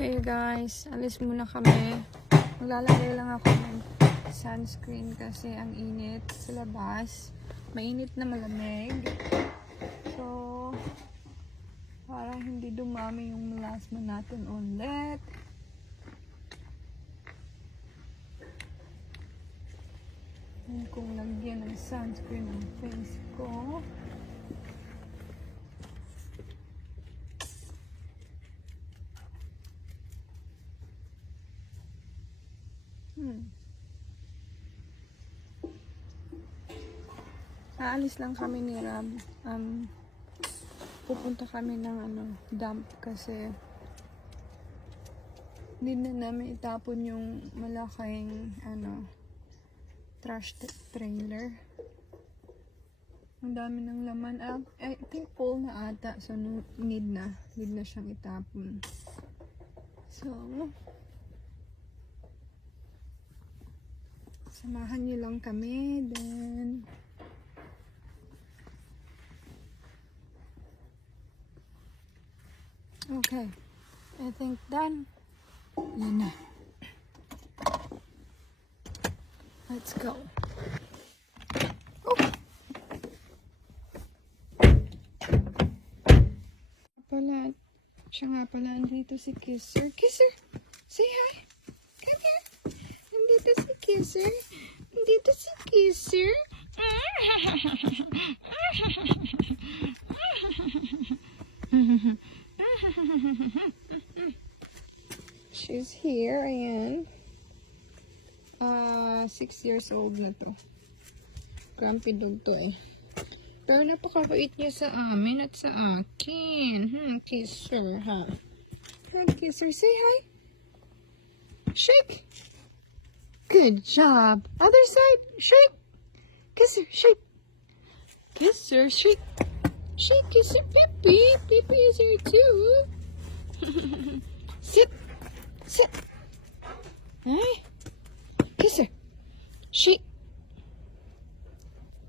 Okay guys, alis muna kami. Maglalagay lang ako ng sunscreen kasi ang init sa labas. Mainit na malamig. So, para hindi dumami yung melasma natin ulit. Kung lagyan ng sunscreen ang face ko. Hmm. Aalis lang kami ni Rab. Um, pupunta kami ng ano, dump kasi hindi na namin itapon yung malaking ano, trash trailer. Ang dami ng laman. Ah, I think full na ata. So, need na. Need na siyang itapon. So, samahan niyo lang kami. Then, okay. I think done. Yan na. Let's go. Oh. Pala, siya nga pala, andito si Kisser. Kisser, say hi. Come here. Nandito si Kisser. Nandito si Kisser. She's here, ayan. Ah, six years old na to. Grumpy dog to eh. Pero napakabait niya sa amin at sa akin. Hmm, kisser, ha? Hi, kisser. Say hi. Shake. Good job. Other side. Shake. Kisser, shake. Kisser, shake. Shake, kisser, Pippi. Pippi is here too. Sit. Sit. Hi. Kisser. Shake.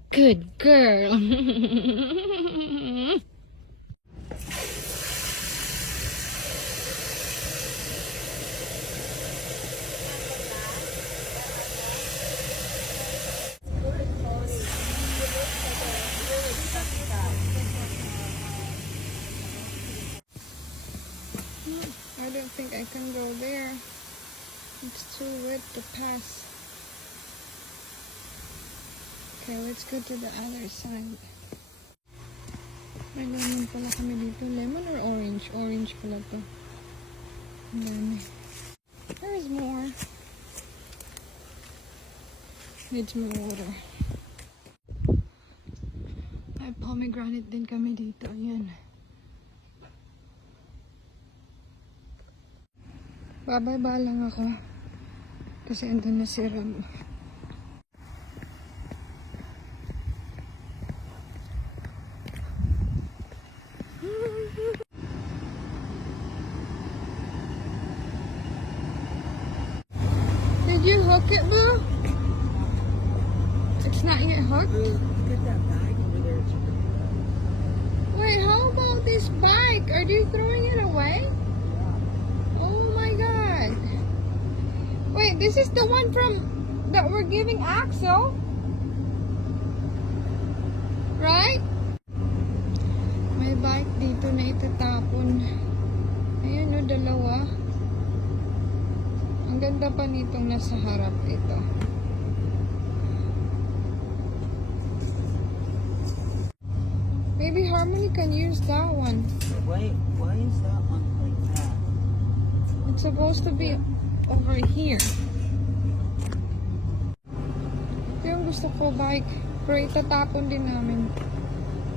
Good girl. can go there. It's too wet to pass. Okay, let's go to the other side. May lemon pala kami dito. Lemon or orange? Orange pala to. Dami. There's more. Needs more water. May pomegranate din kami dito. Ayan. Bababa lang ako. Kasi andun na si Ram. Did you hook it, Boo? It's not yet hooked? Get that bag over there. Wait, how about this bike? Are you throwing it away? Oh my god. Wait, this is the one from that we're giving Axel. Right? May bike dito na itatapon. Ayun o, dalawa. Ang ganda pa nitong nasa harap ito. Maybe Harmony can use that one. Why, why is that one like that? It's supposed to be over here. Ito yung gusto ko bike. Pero itatapon din namin.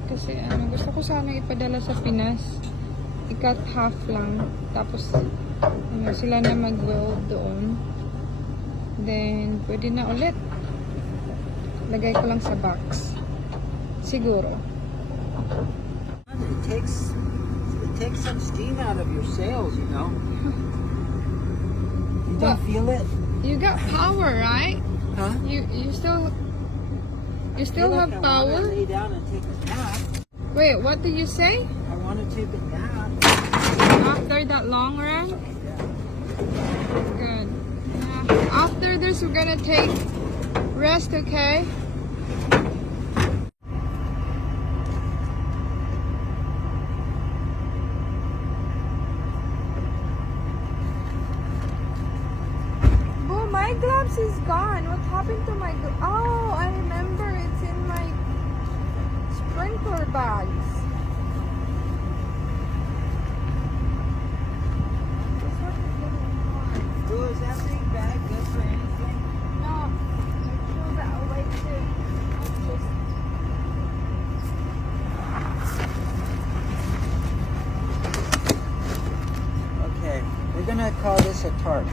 Kasi ano, gusto ko sana ipadala sa Pinas. I-cut half lang. Tapos, ano, sila na mag-weld doon. Then, pwede na ulit. Lagay ko lang sa box. Siguro. It takes, it takes some steam out of your sails, you know. You don't feel it, You got power, right? Huh? You you still you still have power? lay down and take a nap. Wait, what did you say? I want to take a nap. After that long run? Good. Yeah. After this, we're gonna take rest, okay? Gloves is gone. What happened to my Oh, I remember. It's in my sprinkler bags. Is getting hard. So is that big bag good for anything? No, I threw that away too. Just Okay, we're gonna call this a tarp.